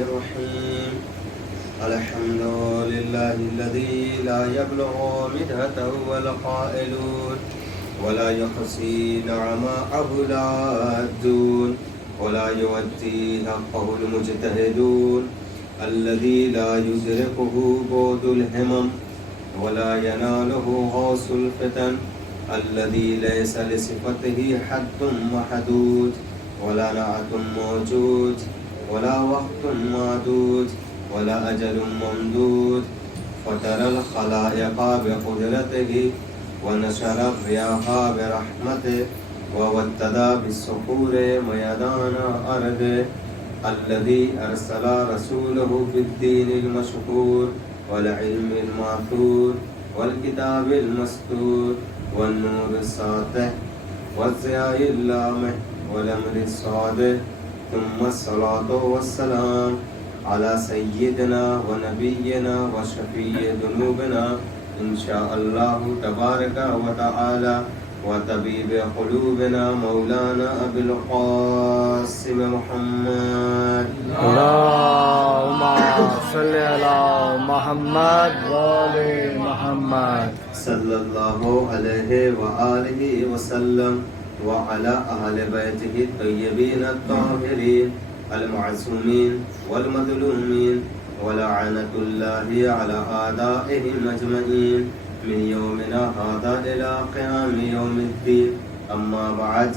الرحيم الحمد لله الذي لا يبلغ مدحته والقائلون ولا يحصي نعماءه العادون ولا يؤتي حقه المجتهدون الذي لا يدركه بعد الهمم ولا يناله غوص الفتن الذي ليس لصفته حد محدود ولا نعت موجود ولا وقت معدود ولا أجل ممدود فترى الخلائق بقدرته ونشر الرياح برحمته ووتد بالصخور ميدان أرضه الذي أرسل رسوله بالدين المشهور والعلم المعثور والكتاب المستور والنور الساطع والضياء اللامع والأمر الصادق ثم الصلاة والسلام على سيدنا ونبينا وشفيع ذنوبنا إن شاء الله تبارك وتعالى وطبيب قلوبنا مولانا أبي القاسم محمد اللهم صل على محمد وآل محمد صلى الله عليه وآله وسلم وعلى أهل بيته الطيبين الطاهرين المعصومين والمظلومين ولعنة الله على أعدائهم أجمعين من يومنا هذا إلى قيام يوم الدين أما بعد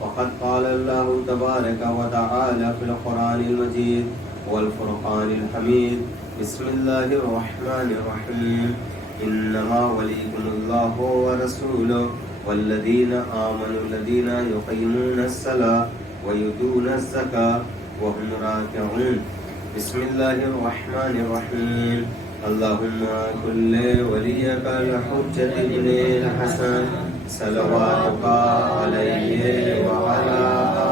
فقد قال الله تبارك وتعالى في القرآن المجيد والفرقان الحميد بسم الله الرحمن الرحيم إنما وليكم الله ورسوله والذين آمنوا الذين يقيمون الصلاة ويؤتون الزكاة وهم راكعون بسم الله الرحمن الرحيم اللهم كل وليك الحجة ابن الحسن صلواتك عليه وعلى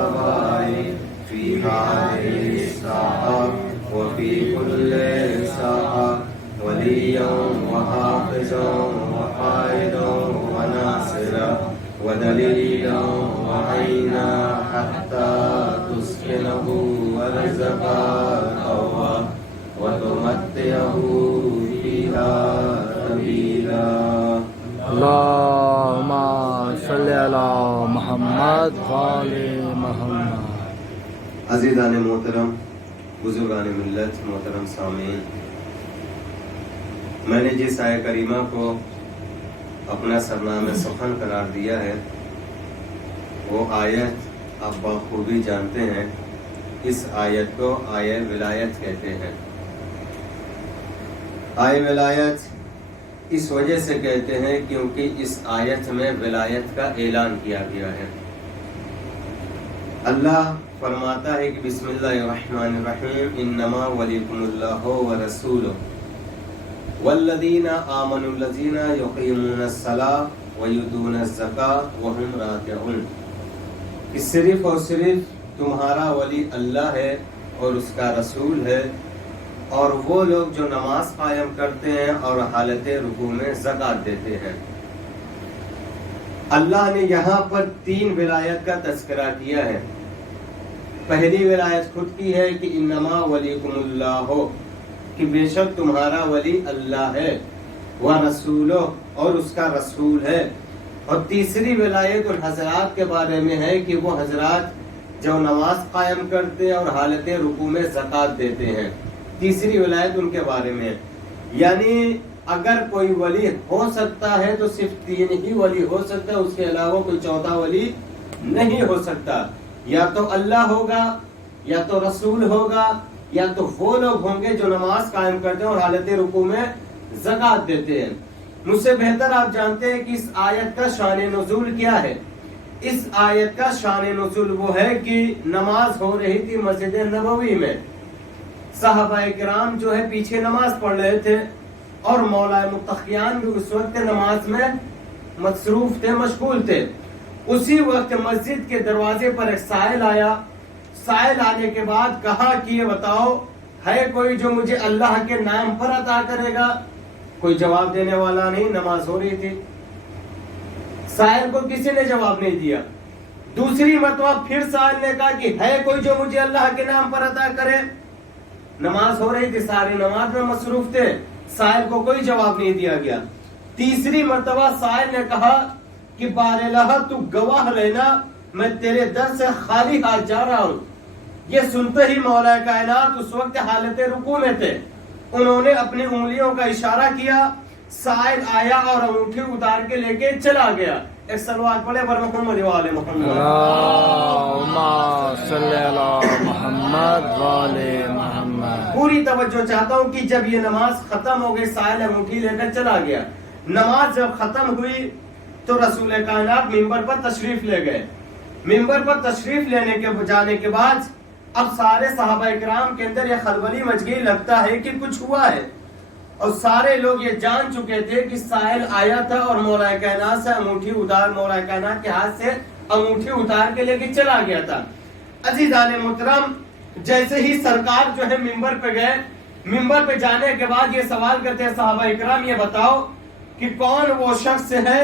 آبائه في هذه الساعة وفي كل ساعة وليا وحافظا وقائدا وناصرا ودليلا وعينا حتى تسكنه ورزقه وتمتعه فيها طويلا اللهم صل على محمد وآل محمد. عزیزان محترم، بزرگان ملت، محترم سامعین، میں نے جس آیہ کریمہ کو اپنا سرنامہ سخن قرار دیا ہے وہ آیت آپ بخوبی جانتے ہیں. اس آیت کو آیہ ولایت کہتے ہیں. آیہ ولایت اس وجہ سے کہتے ہیں کیونکہ اس آیت میں ولایت کا اعلان کیا گیا ہے. اللہ فرماتا ہے کہ بسم اللہ الرحمن الرحیم انما ولیکم اللہ ورسولہ والذین آمنوا الذین یقیمون الصلاة ویؤتون الزکاة وهم راکعون. کہ صرف اور صرف تمہارا ولی اللہ ہے اور اس کا رسول ہے اور وہ لوگ جو نماز قائم کرتے ہیں اور حالت رکوع میں زکوٰۃ دیتے ہیں. اللہ نے یہاں پر 3 ولایت کا تذکرہ کیا ہے. پہلی ولایت خود کی ہے کہ انما ولیکم اللہ، کہ بے شک تمہارا ولی اللہ ہے، ورسولہ، اور اس کا رسول ہے. اور تیسری ولایت ان حضرات کے بارے میں ہے کہ وہ حضرات جو نماز قائم کرتے ہیں اور حالت رکوع میں زکوٰۃ دیتے ہیں. تیسری ولایت ان کے بارے میں ہے. یعنی اگر کوئی ولی ہو سکتا ہے تو صرف 3 ہی ولی ہو سکتا ہے، اس کے علاوہ کوئی چوتھا ولی نہیں ہو سکتا. یا تو اللہ ہوگا، یا تو رسول ہوگا، یا تو وہ لوگ ہوں گے جو نماز قائم کرتے ہیں اور حالت رکوع میں زکوٰۃ دیتے ہیں. مجھ سے بہتر آپ جانتے ہیں کہ اس آیت کا شان نزول کیا ہے. اس آیت کا شان نزول وہ ہے کہ نماز ہو رہی تھی مسجد نبوی میں، صحابہ کرام جو ہے پیچھے نماز پڑھ رہے تھے اور مولا متقیان بھی اس وقت نماز میں مصروف تھے، مشغول تھے. اسی وقت مسجد کے دروازے پر ایک سائل آیا. سائل آنے کے بعد کہا کہ یہ بتاؤ ہے کوئی جو مجھے اللہ کے نام پر عطا کرے گا؟ کوئی جواب دینے والا نہیں، نماز ہو رہی تھی. سائل کو کسی نے جواب نہیں دیا. دوسری مرتبہ پھر سائل نے کہا کہ ہے کوئی جو مجھے اللہ کے نام پر عطا کرے؟ نماز ہو رہی تھی، سارے نماز میں مصروف تھے، سائل کو کوئی جواب نہیں دیا گیا۔ تیسری مرتبہ سائل نے کہا کہ بار الہ تو گواہ رہنا، میں تیرے در سے خالی ہاتھ جا رہا ہوں۔ یہ سنتے ہی مولا کائنات اس وقت حالت رکوع میں تھے، انہوں نے اپنی انگلیوں کا اشارہ کیا، سائل آیا اور انگوٹھی اتار کے لے کے چلا گیا۔ ایک صلوات پڑھے بر محمد وآل محمد۔ اللہم صلی علی محمد وآل محمد۔ پوری توجہ چاہتا ہوں کہ جب یہ نماز ختم ہو گئی، سائل انگوٹھی لے کر چلا گیا۔ نماز جب ختم ہوئی تو رسول کائنات ممبر پر تشریف لے گئے۔ ممبر پر تشریف لینے کے جانے کے بعد اب سارے صحابہ کرام کے اندر یہ خلبلی مچ گئی، لگتا ہے کہ کچھ ہوا ہے، اور سارے لوگ یہ جان چکے تھے کہ سائل آیا تھا اور مولا کائنات سے انگوٹھی اتار، مولا کائنات کے ہاتھ سے انگوٹھی اتار کے لے کے چلا گیا تھا۔ عزیزان محترم، جیسے ہی سرکار جو ہے ممبر پہ گئے، ممبر پہ جانے کے بعد یہ سوال کرتے ہیں صحابہ اکرام، یہ بتاؤ کہ کون وہ شخص ہے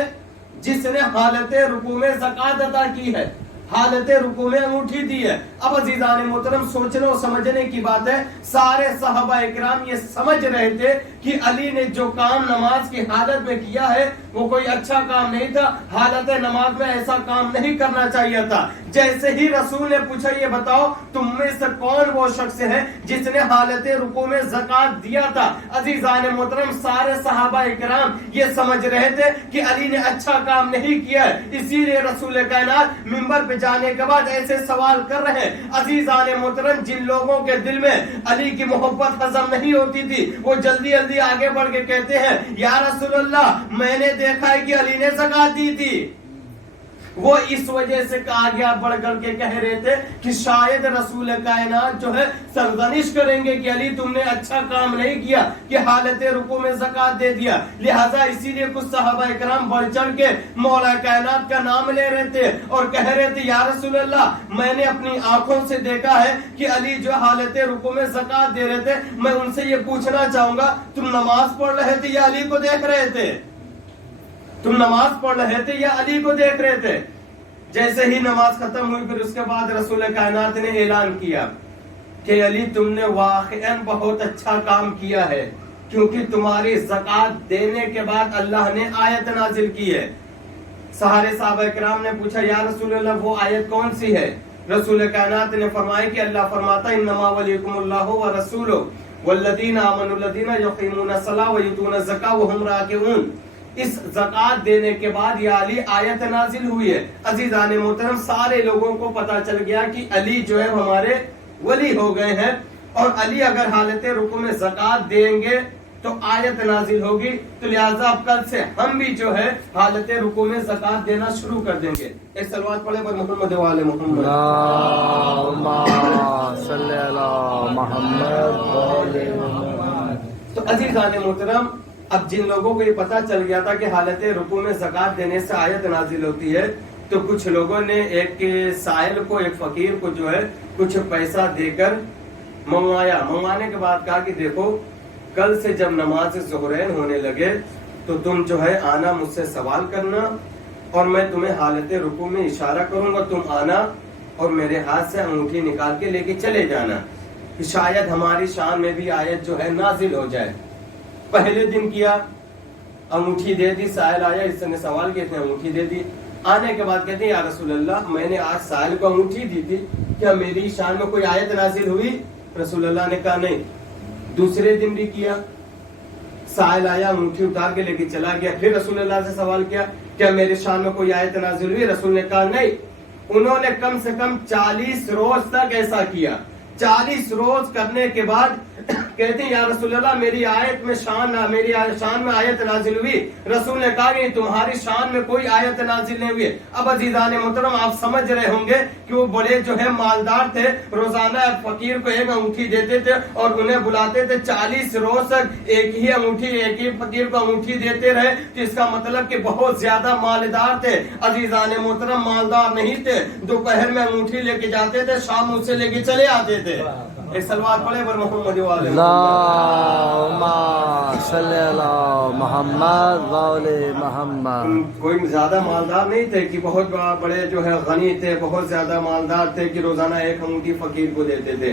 جس نے حالت رکوع میں زکوٰۃ ادا کی ہے، حالت رکوع میں انگوٹھی دی ہے۔ اب عزیزان محترم، سوچنے اور سمجھنے کی بات ہے، سارے صحابہ اکرام یہ سمجھ رہے تھے کہ علی نے جو کام نماز کی حالت میں کیا ہے وہ کوئی اچھا کام نہیں تھا، حالت نماز میں ایسا کام نہیں کرنا چاہیے تھا۔ جیسے ہی رسول نے پوچھا یہ بتاؤ تم میں سے کون وہ شخص ہے جس نے حالت رکوع میں زکوٰۃ دیا تھا، عزیزان محترم سارے صحابہ اکرام یہ سمجھ رہے تھے کہ علی نے اچھا کام نہیں کیا ہے، اسی لیے رسول کائنات ممبر پہ جانے کے بعد ایسے سوال کر رہے ہیں۔ عزیزان محترم، جن لوگوں کے دل میں علی کی محبت ہضم نہیں ہوتی تھی وہ جلدی جلدی آگے بڑھ کے کہتے ہیں یا رسول اللہ میں نے دیکھا ہے کہ علی نے زکوٰۃ دی تھی۔ وہ اس وجہ سے آگے بڑھ کر کے کہہ رہے تھے کہ شاید رسول کائنات جو ہے سرزنش کریں گے کہ علی تم نے اچھا کام نہیں کیا کہ حالت رکوع میں زکوٰۃ دے دیا، لہذا اسی لیے کچھ صحابہ اکرام بڑھ چڑھ کے مولا کائنات کا نام لے رہے تھے اور کہہ رہے تھے یا رسول اللہ میں نے اپنی آنکھوں سے دیکھا ہے کہ علی جو حالت رکوع میں زکوٰۃ دے رہے تھے، میں ان سے یہ پوچھنا چاہوں گا تم نماز پڑھ رہے تھے یا علی کو دیکھ رہے تھے؟ تم نماز پڑھ رہے تھے یا علی کو دیکھ رہے تھے؟ جیسے ہی نماز ختم ہوئی پھر اس کے بعد رسول کائنات نے اعلان کیا کہ علی تم نے واقعاً بہت اچھا کام کیا ہے، کیونکہ تمہاری زکوٰۃ دینے کے بعد اللہ نے آیت نازل کی ہے۔ سارے صحابہ کرام نے پوچھا یا رسول اللہ وہ آیت کون سی ہے؟ رسول کائنات نے فرمایا کہ اللہ فرماتا انما ولیکم اللہ ورسولہ والذین آمنوا الذین یقیمون الصلاۃ ویؤتون الزکاۃ وہم راکعون۔ اس زکوٰۃ دینے کے بعد یہ علی آیت نازل ہوئی ہے۔ عزیزان محترم، سارے لوگوں کو پتا چل گیا کہ علی جو ہے ہمارے ولی ہو گئے ہیں، اور علی اگر حالت رکوع میں زکوٰۃ دیں گے تو آیت نازل ہوگی، تو لہٰذا اب کل سے ہم بھی جو ہے حالت رکوع میں زکوٰۃ دینا شروع کر دیں گے۔ ایک صلوات پڑھے پر محمد وآل محمد۔ اللہم صلی علی محمد وآل محمد۔ تو عزیزان محترم، اب جن لوگوں کو یہ پتا چل گیا تھا کہ حالت رکوع میں زکوٰۃ دینے سے آیت نازل ہوتی ہے، تو کچھ لوگوں نے ایک سائل کو، ایک فقیر کو جو ہے کچھ پیسہ دے کر منگوانے کے بعد کہا کہ دیکھو کل سے جب نماز ظہرین ہونے لگے تو تم جو ہے آنا، مجھ سے سوال کرنا، اور میں تمہیں حالت رکوع میں اشارہ کروں گا، تم آنا اور میرے ہاتھ سے انگوٹھی نکال کے لے کے چلے جانا، کہ شاید ہماری شان میں بھی آیت جو ہے نازل ہو جائے۔ پہلے دن کیا، انگوٹھی دے دی، سائل آیا، اس نے سوال کیا، اس نے انگوٹھی دے دی۔ آنے کے بعد کہتے ہیں یا رسول اللہ میں نے آج سائل کو انگوٹھی دی تھی، کیا میری شان میں کوئی آیت نازل ہوئی؟ رسول اللہ نے کہا نہیں۔ دوسرے دن بھی کیا، سائل آیا، انگوٹھی اتار کے لے کے چلا گیا، پھر رسول اللہ سے سوال کیا کیا میری شان میں کوئی آیت نازل ہوئی؟ رسول نے کہا نہیں۔ انہوں نے کم سے کم 40 روز تک ایسا کیا۔ 40 روز کرنے کے بعد کہتے ہیں یا رسول اللہ میری آیت میں میری شان میں آیت نازل ہوئی؟ رسول نے کہا کہ تمہاری شان میں کوئی آیت نازل نہیں ہوئی۔ اب عزیزان محترم، آپ سمجھ رہے ہوں گے کہ وہ بڑے جو ہے مالدار تھے، روزانہ فقیر کو ایک انگوٹھی دیتے تھے اور انہیں بلاتے تھے، 40 روز تک ایک ہی انگوٹھی، ایک ہی فقیر کو انگوٹھی دیتے رہے، تو اس کا مطلب کہ بہت زیادہ مالدار تھے۔ عزیزان محترم، مالدار نہیں تھے، دوپہر میں انگوٹھی لے کے جاتے تھے، شام اس سے لے کے چلے آتے تھے۔ ایک صلوات پڑھے پر محمد وآل محمد۔ اللہم صلی علی محمد وآل محمد۔ کوئی زیادہ مالدار نہیں تھے کہ بہت بڑے جو ہے غنی تھے، بہت زیادہ مالدار تھے کہ روزانہ ایک انگوٹھی فقیر کو دیتے تھے،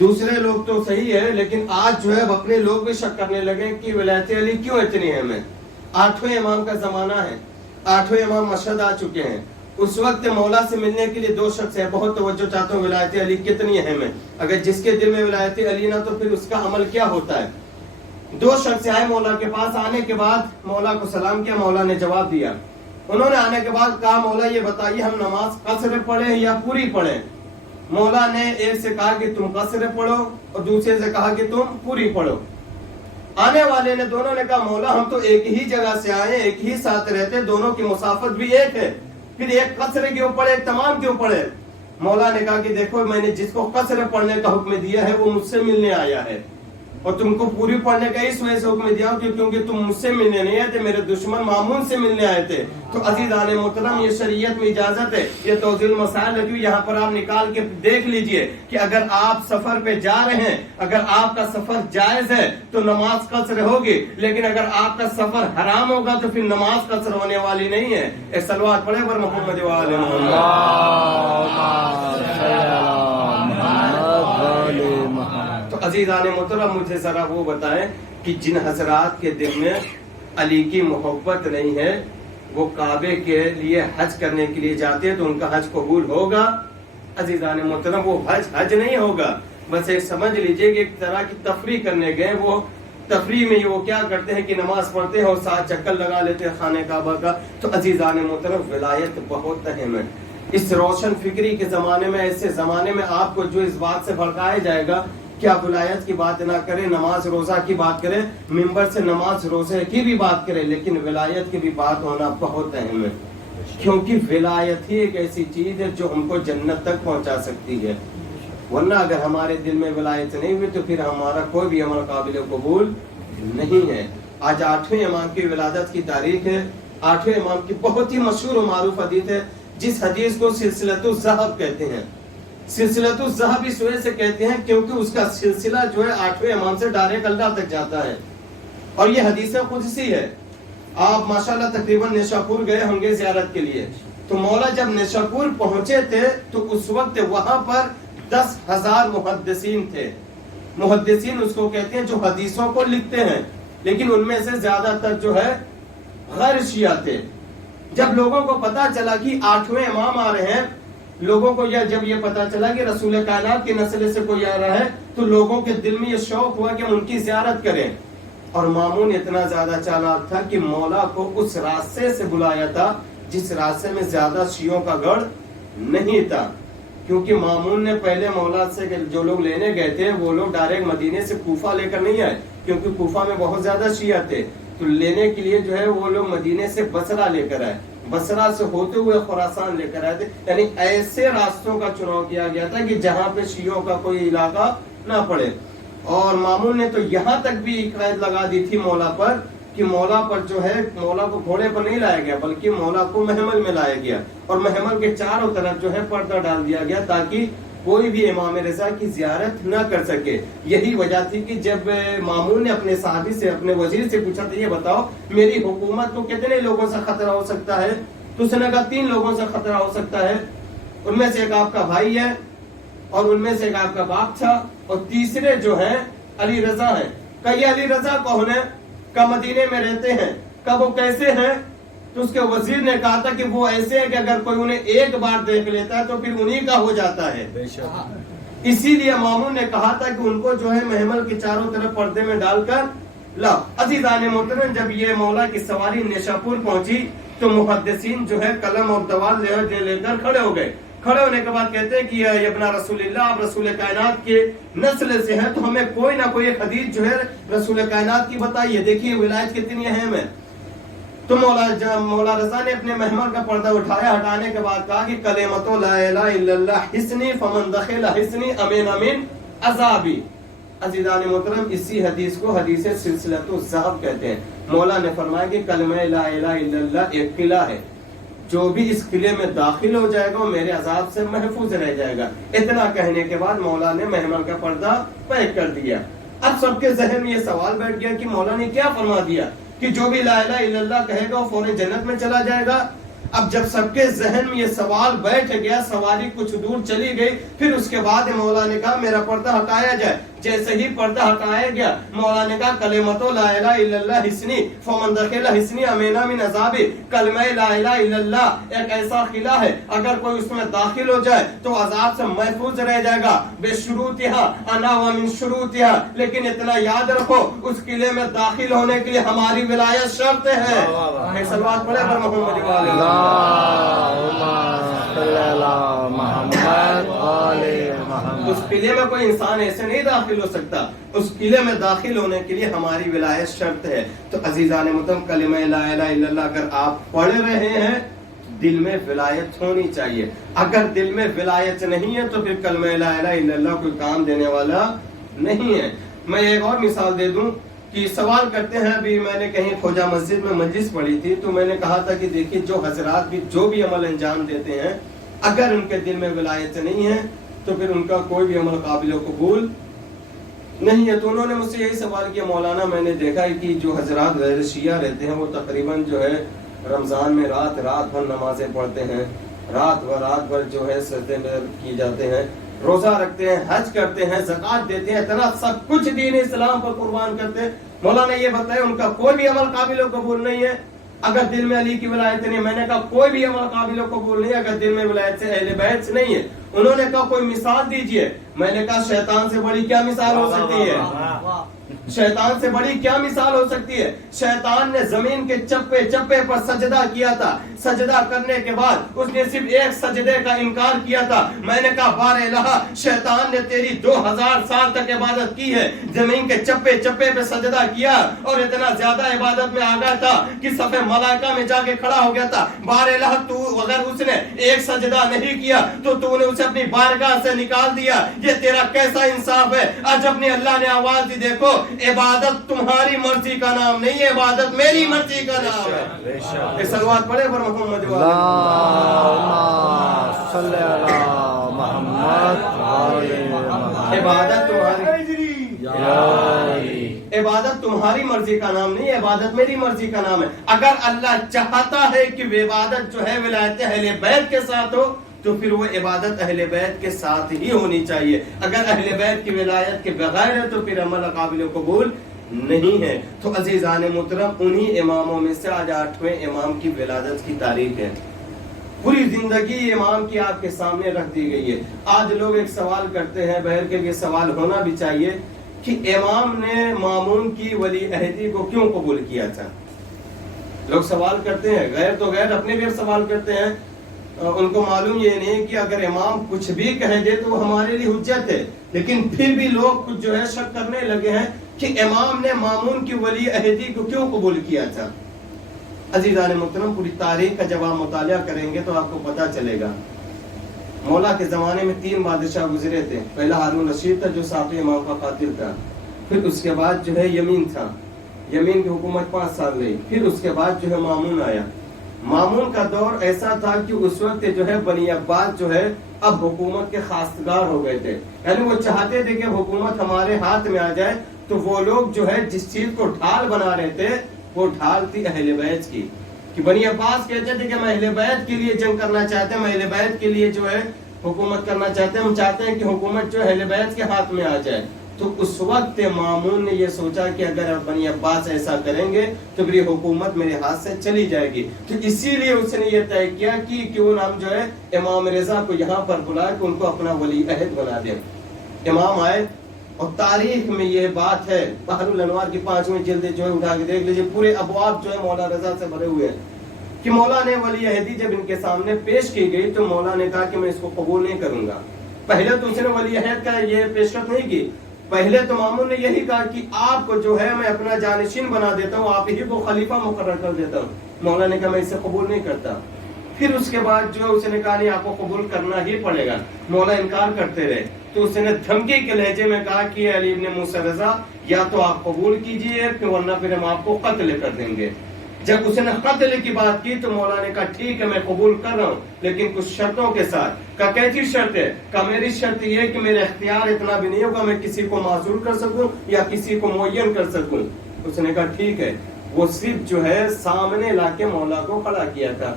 دوسرے لوگ تو صحیح ہے، لیکن آج جو ہے اب اپنے لوگ بھی شک کرنے لگے کہ ولایت علی کیوں اتنی اہم ہے۔ 8ویں امام کا زمانہ ہے، 8ویں امام مشہد آ چکے ہیں، اس وقت مولا سے ملنے کے لیے 2 شخص ہیں۔ بہت توجہ چاہتا ہوں ولایت علی کتنی اہم ہے، اگر جس کے دل میں ولایت علی نہ تو پھر اس کا عمل کیا ہوتا ہے۔ 2 شخص آئے مولا کے پاس، آنے کے بعد مولا کو سلام کیا، مولا نے جواب دیا۔ انہوں نے آنے کے بعد کہا مولا یہ بتائیے ہم نماز قصر پڑھیں یا پوری پڑھیں؟ مولا نے ایک سے کہا کہ تم قصر پڑھو اور دوسرے سے کہا کہ تم پوری پڑھو۔ آنے والے نے دونوں نے کہا مولا ہم تو ایک ہی جگہ سے آئے، ایک ہی ساتھ رہتے، دونوں کی مسافت بھی ایک ہے، پھر ایک قصر کیوں پڑھے، ایک تمام کیوں پڑھے؟ مولا نے کہا کہ دیکھو میں نے جس کو قصر پڑھنے کا حکم دیا ہے وہ مجھ سے ملنے آیا ہے، اور تم کو پوری پڑھنے کا اس وجہ سے حکم دیا ہوں کیونکہ تم مجھ سے ملنے نہیں آئے تھے، میرے دشمن مامون سے ملنے آئے تھے۔ تو عزیزان محترم یہ شریعت میں اجازت ہے، یہ توضیح المسائل ہے، یہاں پر آپ نکال کے دیکھ لیجئے کہ اگر آپ سفر پہ جا رہے ہیں، اگر آپ کا سفر جائز ہے تو نماز قصر ہوگی، لیکن اگر آپ کا سفر حرام ہوگا تو پھر نماز قصر ہونے والی نہیں ہے۔ ایک صلوات پڑھے پر محمد وآل محمد۔ تو عزیزان محترم مجھے ذرا وہ بتائیں کہ جن حضرات کے دل میں علی کی محبت نہیں ہے وہ کعبے کے لیے حج کرنے کے لیے جاتے ہیں تو ان کا حج قبول ہوگا؟ عزیزان محترم وہ حج نہیں ہوگا، بس ایک سمجھ لیجئے کہ ایک طرح کی تفریح کرنے گئے، وہ تفریح میں وہ کیا کرتے ہیں کہ نماز پڑھتے ہیں اور 7 چکر لگا لیتے ہیں خانہ کعبہ کا۔ تو عزیزان محترم ولایت بہت اہم ہے۔ اس روشن فکری کے زمانے میں، ایسے زمانے میں آپ کو جو اس بات سے بھڑکایا جائے گا کہ آپ ولایت کی بات نہ کریں، نماز روزہ کی بات کریں، ممبر سے نماز روزے کی بھی بات کریں، لیکن ولایت کی بھی بات ہونا بہت اہم ہے، کیونکہ ولایت ہی ایک ایسی چیز ہے جو ہم کو جنت تک پہنچا سکتی ہے۔ ورنہ اگر ہمارے دل میں ولایت نہیں ہوئی تو پھر ہمارا کوئی بھی عمل قابل قبول نہیں ہے۔ آج 8ویں امام کی ولادت کی تاریخ ہے۔ 8ویں امام کی بہت ہی مشہور و معروف حدیث ہے، جس حدیث کو سلسلۃ الذہب کہتے ہیں۔ سلسلۃ الذہب اس وجہ سے کہتے ہیں کیونکہ اس کا سلسلہ جو ہے 8ویں امام سے ڈائریکٹ اللہ تک جاتا ہے، اور یہ حدیث قدسی ہے۔ آپ ماشاءاللہ تقریباً نیشاپور گئے ہوں گے زیارت کے لیے، تو مولا جب نیشاپور پہنچے تھے تو اس وقت وہاں پر 10,000 محدثین تھے۔ محدثین اس کو کہتے ہیں جو حدیثوں کو لکھتے ہیں، لیکن ان میں سے زیادہ تر جو ہے غیر شیعہ تھے۔ جب لوگوں کو پتا چلا کہ 8ویں امام آ رہے ہیں، لوگوں کو جب یہ پتا چلا کہ رسول کائنات کی نسل سے کوئی آ رہا ہے تو لوگوں کے دل میں یہ شوق ہوا کہ ہم ان کی زیارت کریں، اور مامون اتنا زیادہ چالاک تھا کہ مولا کو اس راستے سے بلایا تھا جس راستے میں زیادہ شیعوں کا گڑھ نہیں تھا، کیونکہ مامون نے پہلے مولا سے جو لوگ لینے گئے تھے وہ لوگ ڈائریکٹ مدینے سے کوفہ لے کر نہیں آئے، کیونکہ کوفہ میں بہت زیادہ شیعہ تھے، تو لینے کے لیے جو ہے وہ لوگ مدینے سے بصرہ لے کر آئے، بصرہ سے ہوتے ہوئے خراسان لے کر آئے تھے، یعنی ایسے راستوں کا چناؤ کیا گیا تھا کہ جہاں پہ شیعوں کا کوئی علاقہ نہ پڑے۔ اور مامون نے تو یہاں تک بھی قید لگا دی تھی مولا پر کہ مولا پر جو ہے مولا کو گھوڑے پر نہیں لایا گیا بلکہ مولا کو محمل میں لایا گیا، اور محمل کے چاروں طرف جو ہے پردہ ڈال دیا گیا تاکہ کوئی بھی امام رضا کی زیارت نہ کر سکے۔ یہی وجہ تھی کہ جب مامون نے اپنے صحابی سے، اپنے وزیر سے پوچھا تھا یہ بتاؤ میری حکومت کو کتنے لوگوں سے خطرہ ہو سکتا ہے، تو اس نے کہا 3 لوگوں سے خطرہ ہو سکتا ہے، ان میں سے ایک آپ کا بھائی ہے، اور ان میں سے ایک آپ کا باپ تھا، اور تیسرے جو ہیں علی رضا ہیں۔ کہ یہ علی رضا کون ہے؟ کہ مدینے میں رہتے ہیں۔ کہ وہ کیسے ہیں؟ تو اس کے وزیر نے کہا تھا کہ وہ ایسے ہیں کہ اگر کوئی انہیں ایک بار دیکھ لیتا ہے تو پھر انہی کا ہو جاتا ہے۔ اسی لیے مامون نے کہا تھا کہ ان کو جو ہے محمل کے چاروں طرف پردے میں ڈال کر لا۔ عزیزان محترم جب یہ مولا کی سواری نیشاپور پہنچی تو محدثین جو ہے قلم اور دوال لے کر کھڑے ہو گئے۔ کھڑے ہونے کے بعد کہتے ہیں کہ یا ابن رسول اللہ، آپ رسول کائنات کے نسل سے ہیں تو ہمیں کوئی نہ کوئی حدیث جو ہے رسول کائنات کی بتائیے، دیکھیے ولایت کتنی اہم ہے۔ تو مولا رضا نے اپنے محمل کا پردہ اٹھایا، ہٹانے کے بعد کہا کہ کلمۃ لا الہ الا اللہ حسنی فمن دخل حسنی امین امین عذابی۔ عزیزان محترم اسی حدیث کو حدیث سلسلۃ الذہب کہتے ہیں۔ مولا نے فرمایا کہ کلمہ لا الہ الا اللہ ایک قلعہ ہے، جو بھی اس قلعے میں داخل ہو جائے گا وہ میرے عذاب سے محفوظ رہ جائے گا۔ اتنا کہنے کے بعد مولا نے محمل کا پردہ پیک کر دیا۔ اب سب کے ذہن میں یہ سوال بیٹھ گیا کہ مولا نے کیا فرما دیا کہ جو بھی لا الہ الا اللہ کہے گا وہ فوراً جنت میں چلا جائے گا؟ اب جب سب کے ذہن میں یہ سوال بیٹھ گیا، سواری کچھ دور چلی گئی، پھر اس کے بعد مولا نے کہا میرا پردہ ہٹایا جائے۔ جیسے ہی پردہ ہٹایا گیا، مولا نے کہا کلمۃ لا الہ الا اللہ حصنی فمن دخل حصنی امینا من عذابی، کلمہ لا الہ الا اللہ ایک ایسا قلعہ ہے، اگر کوئی اس میں داخل ہو جائے تو عذاب سے محفوظ رہ جائے گا، بے شروطہا انا ومن شروطہا، لیکن اتنا یاد رکھو اس قلعے میں داخل ہونے کے لیے ہماری ولایت شرط ہے۔ صلوات پڑھے پر محمد وعلی اس قلعے میں کوئی انسان ایسے نہیں داخل ہو سکتا، اس قلعے میں داخل ہونے کے لیے ہماری ولایت شرط ہے۔ تو عزیزان محترم کلمہ لا الہ الا اللہ اگر آپ پڑھ رہے ہیں دل میں ولایت ہونی چاہیے، اگر دل میں ولایت نہیں ہے تو پھر کلمہ لا الہ الا اللہ کوئی کام دینے والا نہیں ہے۔ میں ایک اور مثال دے دوں کہ سوال کرتے ہیں، ابھی میں نے کہیں کھوجا مسجد میں مجلس پڑھی تھی تو میں نے کہا تھا کہ دیکھیے جو حضرات بھی جو بھی عمل انجام دیتے ہیں اگر ان کے دل میں ولایت نہیں ہے تو پھر ان کا کوئی بھی عمل قابل قبول نہیں ہے۔ تو انہوں نے مجھ سے یہی سوال کیا، مولانا میں نے دیکھا ہے کہ جو حضرات غیر شیعہ رہتے ہیں وہ تقریباً جو ہے رمضان میں رات بھر نمازیں پڑھتے ہیں، رات بھر جو ہے سجدے میں کی جاتے ہیں، روزہ رکھتے ہیں، حج کرتے ہیں، زکوٰۃ دیتے ہیں، اتنا سب کچھ دین اسلام پر قربان کرتے ہیں، مولانا یہ بتائے ان کا کوئی بھی عمل قابل قبول نہیں ہے اگر دل میں علی کی ولایت نہیں ہے۔ میں نے کہا کوئی بھی عمل قابل قبول نہیں ہے اگر دل میں ولایت سے اہل بیت سے نہیں ہے۔ انہوں نے کہا کوئی مثال دیجئے۔ میں نے کہا شیطان سے بڑی کیا مثال ہو سکتی ہے؟ شیطان سے بڑی کیا مثال ہو سکتی ہے؟ شیطان نے زمین کے چپے چپے پر سجدہ کیا تھا، سجدہ کرنے کے بعد اس نے صرف ایک سجدے کا انکار کیا تھا۔ میں نے کہا بار الہ شیطان نے تیری 2000 سال تک عبادت کی ہے، زمین کے چپے چپے پہ سجدہ کیا اور اتنا زیادہ عبادت میں آ گیا تھا کہ صف ملائکہ میں جا کے کھڑا ہو گیا تھا۔ بار الہ تو اگر اس نے ایک سجدہ نہیں کیا تو نے اسے اپنی بارگاہ سے نکال دیا، یہ تیرا کیسا انصاف ہے؟ آج اپنی اللہ نے آواز دی، دیکھو عبادت تمہاری مرضی کا نام نہیں ہے، عبادت میری مرضی کا نام ہے۔ صلوات پڑھے پر محمد عبادت تمہاری مرضی کا نام نہیں ہے، عبادت میری مرضی کا نام ہے۔ اگر اللہ چاہتا ہے کہ عبادت جو ہے ولایت اہل بیت کے ساتھ ہو تو پھر وہ عبادت اہل بیت کے ساتھ ہی ہونی چاہیے، اگر اہل بیت کی ولایت کے بغیر ہے تو پھر عمل قابل قبول نہیں ہے۔ تو عزیزان محترم انہی اماموں میں سے آج 8ویں امام کی ولادت کی تاریخ ہے، پوری زندگی امام کی آپ کے سامنے رکھ دی گئی ہے۔ آج لوگ ایک سوال کرتے ہیں، بہر کے یہ سوال ہونا بھی چاہیے کہ امام نے مامون کی ولی عہدی کو کیوں قبول کیا تھا؟ لوگ سوال کرتے ہیں، غیر تو غیر اپنے بھی سوال کرتے ہیں، ان کو معلوم یہ نہیں کہ اگر امام کچھ بھی کہہ دے تو وہ ہمارے لیے حجت ہے، لیکن پھر بھی لوگ کچھ جو ہے شک کرنے لگے ہیں کہ امام نے مامون کی ولی عہدی کو کیوں قبول کیا تھا۔ عزیزان محترم پوری تاریخ کا جب آپ مطالعہ کریں گے تو آپ کو پتہ چلے گا مولا کے زمانے میں 3 بادشاہ گزرے تھے۔ پہلا ہارون رشید تھا جو 7ویں امام کا قاتل تھا، پھر اس کے بعد جو ہے یمین تھا، یمین کی حکومت 5 سال رہی، پھر اس کے بعد جو ہے مامون آیا۔ مامون کا دور ایسا تھا کہ اس وقت جو ہے بنی عباس جو ہے اب حکومت کے خواستگار ہو گئے تھے، یعنی وہ چاہتے تھے کہ حکومت ہمارے ہاتھ میں آ جائے، تو وہ لوگ جو ہے جس چیز کو ڈھال بنا رہے تھے وہ ڈھال تھی اہل بیت کی، کہ بنی عباس کہتے تھے کہ ہم اہل بیت کے لیے جنگ کرنا چاہتے ہیں، ہم اہل بیت کے لیے جو ہے حکومت کرنا چاہتے ہیں، ہم چاہتے ہیں کہ حکومت جو اہل بیت کے ہاتھ میں آ جائے۔ تو اس وقت مامون نے یہ سوچا کہ اگر بنی عباس ایسا کریں گے تو پھر یہ حکومت میرے ہاتھ سے چلی جائے گی، تو اسی لیے اس نے یہ طے کیا کہ کیوں ہم جو ہے امام رضا کو یہاں پر بلائے کہ ان کو اپنا ولی عہد بنا دیں۔ امام آئے اور تاریخ میں یہ بات ہے، بحر الانوار کی 5ویں جلد جو ہے اٹھا کے دیکھ لیجیے، پورے ابواب جو ہے مولا رضا سے بھرے ہوئے ہیں کہ مولا نے ولی عہدی جب ان کے سامنے پیش کی گئی تو مولا نے کہا کہ میں اس کو قبول نہیں کروں گا۔ پہلے تو اس نے ولی عہد کا یہ پیشکش نہیں کی، پہلے تو مامون نے یہی کہا کہ آپ کو جو ہے میں اپنا جانشین بنا دیتا ہوں، آپ ہی کو خلیفہ مقرر کر دیتا ہوں۔ مولا نے کہا میں اسے قبول نہیں کرتا۔ پھر اس کے بعد جو اس نے کہا نہیں آپ کو قبول کرنا ہی پڑے گا، مولا انکار کرتے رہے، تو اس نے دھمکی کے لہجے میں کہا کہ علی ابن موسیٰ رضا یا تو آپ قبول کیجئے ورنہ پھر ہم آپ کو قتل کر دیں گے۔ جب اس نے قتل کی بات کی تو مولا نے کہا ٹھیک ہے میں قبول کر رہا ہوں لیکن کچھ شرطوں کے ساتھ۔ کہا کیسی شرط ہے؟ کہا میری شرط یہ ہے کہ میرے اختیار اتنا بھی نہیں ہوگا میں کسی کو معزول کر سکوں یا کسی کو معین کر سکوں۔ اس نے کہا ٹھیک ہے۔ وہ صرف جو ہے سامنے لا کے مولا کو کھڑا کیا تھا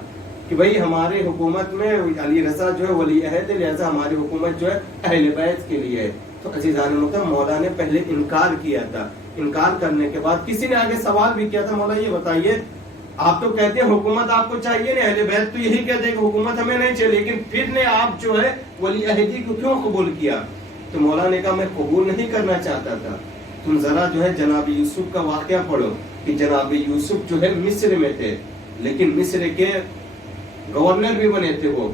کہ بھئی ہمارے حکومت میں علی رضا جو ہے ولی عہد ہے، لہذا ہماری حکومت جو ہے اہل بیت کے لیے ہے۔ تو عزیزان محترم مولا نے پہلے انکار کیا تھا، انکار کرنے کے بعد کسی نے آگے سوال بھی کیا تھا، مولا یہ بتائیے آپ تو کہتے ہیں حکومت آپ کو چاہیے نہیں، اہل بیت تو یہی کہتے ہیں کہ حکومت ہمیں نہیں چاہیے، لیکن پھر نے آپ جو ہے ولی عہدی کو کیوں قبول کیا؟ تو مولا نے کہا میں قبول نہیں کرنا چاہتا تھا، تم ذرا جو ہے جناب یوسف کا واقعہ پڑھو کہ جناب یوسف جو ہے مصر میں تھے، لیکن مصر کے گورنر بھی بنے تھے وہ